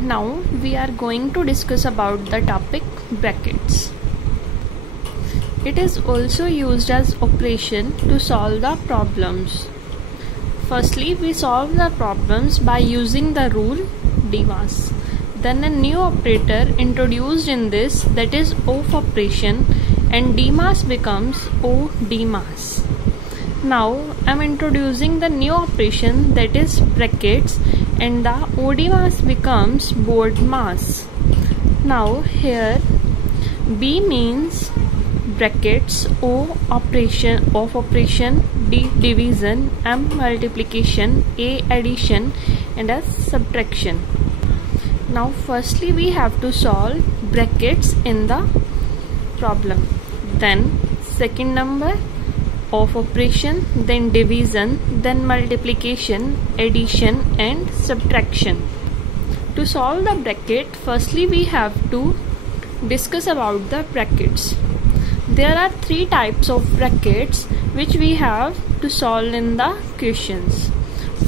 Now we are going to discuss about the topic brackets. It is also used as operation to solve the problems. Firstly, we solve the problems by using the rule DMAS. Then a new operator introduced in this, that is OF operation, and DMAS becomes ODMAS. Now I am introducing the new operation, that is brackets, and the ODMAS becomes BODMAS. Now here B means brackets, O operation, of operation, D division, M multiplication, A addition, and S subtraction. Now firstly we have to solve brackets in the problem, then second number of operation, then division, then multiplication, addition, and subtraction. To solve the bracket, firstly we have to discuss about the brackets. There are three types of brackets which we have to solve in the questions.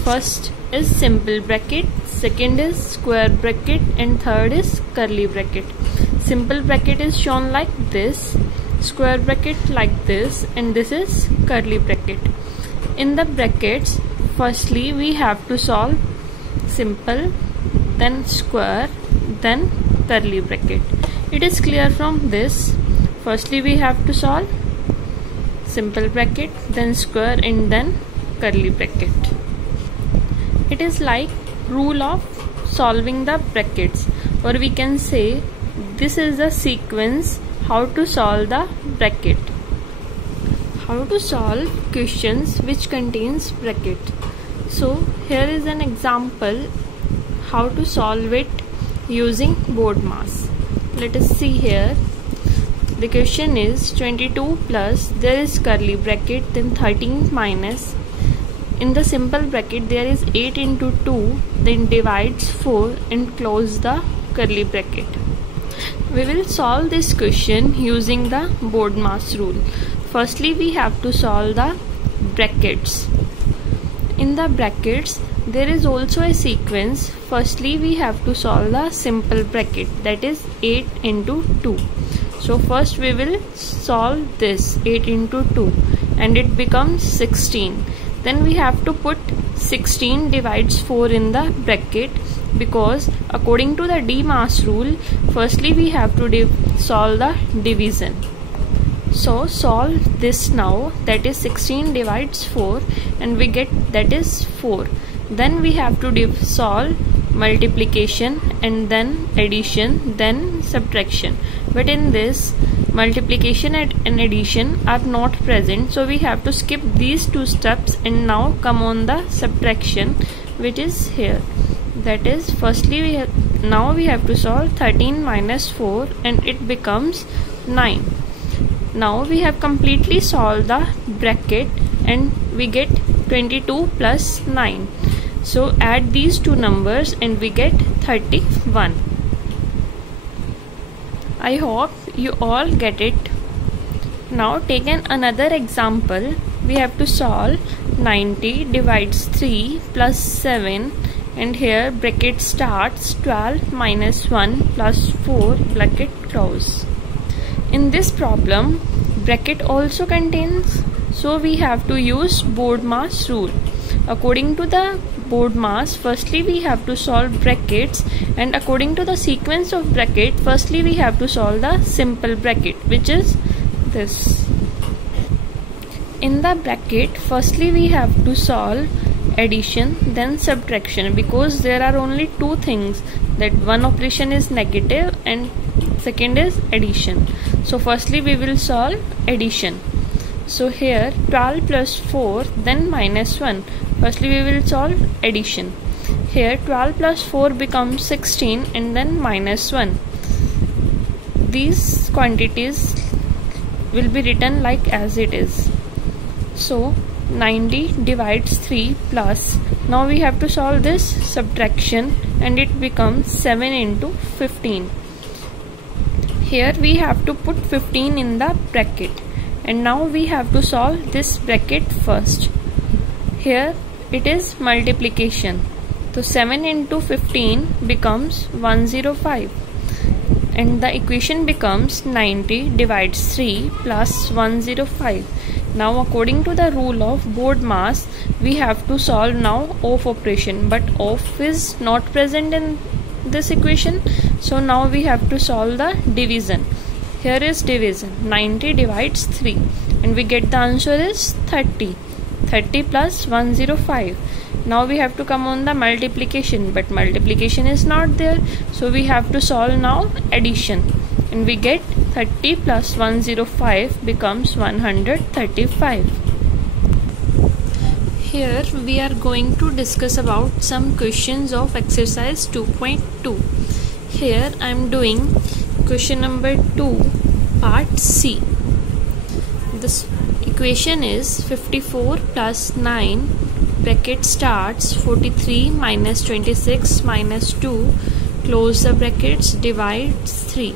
First is simple bracket, second is square bracket, and third is curly bracket. Simple bracket is shown like this, square bracket like this, and this is curly bracket. In the brackets, firstly we have to solve simple, then square, then curly bracket. It is clear from this. Firstly we have to solve simple bracket, then square, and then curly bracket. It is like rule of solving the brackets, or we can say this is the sequence how to solve the bracket. How to solve questions which contains bracket. So here is an example how to solve it using BODMAS. Let us see here. The question is 22 plus, there is curly bracket, then 13 minus. In the simple bracket there is 8 into 2, then divides 4 and close the curly bracket. We will solve this question using the BODMAS rule. Firstly we have to solve the brackets. In the brackets there is also a sequence. Firstly we have to solve the simple bracket, that is 8 into 2. So first we will solve this 8 into 2 and it becomes 16. Then we have to put 16 divides 4 in the bracket, because according to the DMAS rule, firstly we have to solve the division. So solve this now, that is 16 divides 4 and we get that is 4. Then we have to solve multiplication and then addition, then subtraction. But in this, multiplication and addition are not present, so we have to skip these two steps and now come on the subtraction, which is here. That is, firstly now we have to solve 13 minus 4 and it becomes 9. Now we have completely solved the bracket and we get 22 plus 9. So add these two numbers and we get 31. I hope you all get it. Now take another example. We have to solve 90 divides 3 plus 7, and here bracket starts 12 minus 1 plus 4 bracket close. In this problem bracket also contains, so we have to use BODMAS rule. According to the BODMAS, firstly we have to solve brackets, and according to the sequence of bracket, firstly we have to solve the simple bracket, which is this. In the bracket, firstly we have to solve addition, then subtraction, because there are only two things, that one operation is negative and second is addition. So firstly we will solve addition. So here 12 plus 4, then minus 1. Firstly we will solve addition. Here 12 plus 4 becomes 16 and then minus 1. These quantities will be written like as it is. So 90 divides 3 plus, now we have to solve this subtraction and it becomes 7 into 15. Here we have to put 15 in the bracket, and now we have to solve this bracket first. Here it is multiplication. So 7 into 15 becomes 105. And the equation becomes 90 divides 3 plus 105. Now according to the rule of BODMAS, we have to solve now OF operation, but OF is not present in this equation, so now we have to solve the division. Here is division. 90 divides 3 and we get the answer is 30. 30 plus 105. Now we have to come on the multiplication, but multiplication is not there, so we have to solve now addition, and we get 30 plus 105 becomes 135. Here we are going to discuss about some questions of exercise 2.2. Here I am doing question number 2, part C. This equation is 54 plus 9 bracket starts 43 minus 26 minus 2 close the brackets divides 3.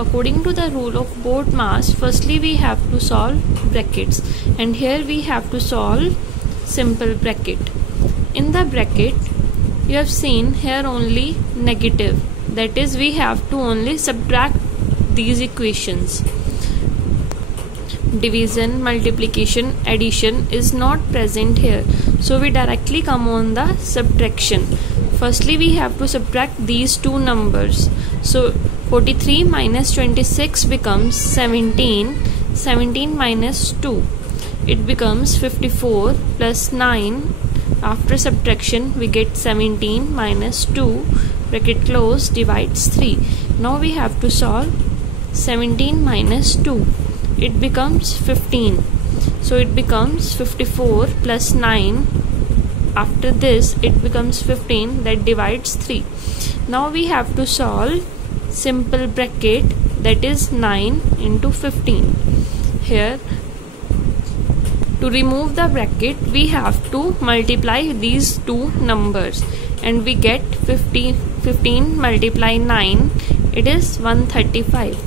According to the rule of BODMAS, firstly we have to solve brackets, and here we have to solve simple bracket. In the bracket you have seen here only negative, that is we have to only subtract these equations. Division, multiplication, addition is not present here, so we directly come on the subtraction. Firstly we have to subtract these two numbers, so 43 minus 26 becomes 17. 17 minus 2, it becomes 54 plus 9. After subtraction we get 17 minus 2 bracket close divides 3. Now we have to solve 17 minus 2. It becomes 15. So it becomes 54 plus 9. After this it becomes 15, that divides 3. Now we have to solve simple bracket, that is 9 into 15. Here to remove the bracket we have to multiply these two numbers, and we get 15 multiply 9, it is 135.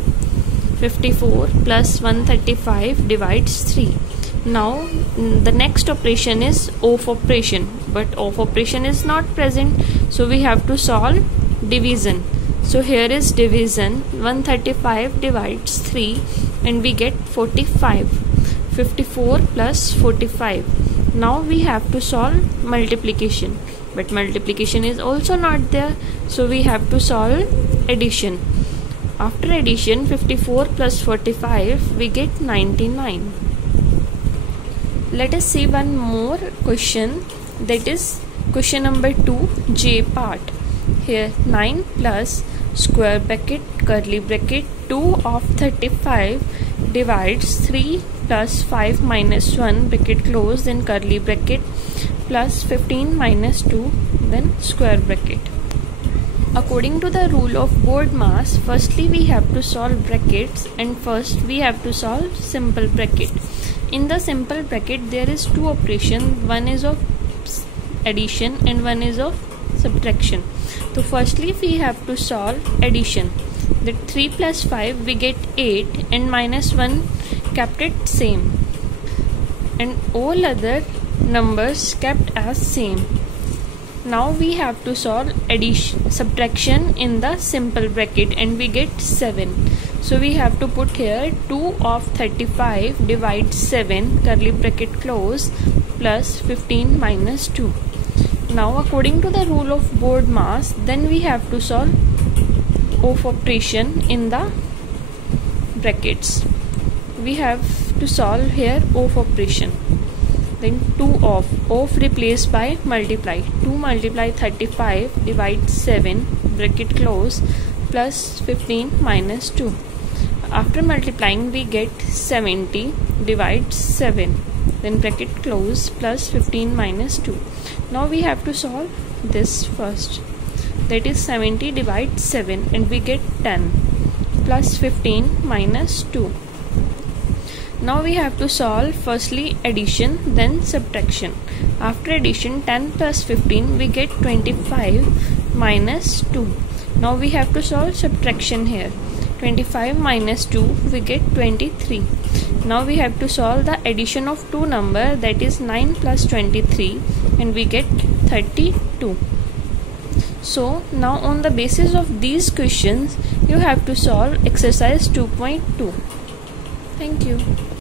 54 plus 135 divides 3. Now the next operation is OF operation, but OF operation is not present, so we have to solve division. So here is division. 135 divides 3 and we get 45. 54 plus 45. Now we have to solve multiplication, but multiplication is also not there, so we have to solve addition. After addition, 54 plus 45 we get 99. Let us see one more question, that is question number 2, J part. Here 9 plus square bracket curly bracket 2 of 35 divides 3 plus 5 minus 1 bracket close then curly bracket plus 15 minus 2 then square bracket. According to the rule of BODMAS, firstly we have to solve brackets, and first we have to solve simple bracket. In the simple bracket there is two operations, one is of addition and one is of subtraction. So firstly we have to solve addition. That 3 plus 5 we get 8 and minus 1 kept it same, and all other numbers kept as same. Now we have to solve subtraction in the simple bracket, and we get 7. So we have to put here 2 of 35 divides 7 curly bracket close plus 15 minus 2. Now according to the rule of BODMAS, then we have to solve OF operation in the brackets. We have to solve here OF operation. Then 2 of replaced by multiply. 2 multiply 35 divides 7 bracket close plus 15 minus 2. After multiplying we get 70 divides 7 then bracket close plus 15 minus 2. Now we have to solve this first, that is 70 divides 7 and we get 10 plus 15 minus 2. Now we have to solve firstly addition then subtraction. After addition 10 plus 15 we get 25 minus 2. Now we have to solve subtraction here. 25 minus 2 we get 23. Now we have to solve the addition of two numbers, that is 9 plus 23 and we get 32. So now on the basis of these questions you have to solve exercise 2.2. Thank you.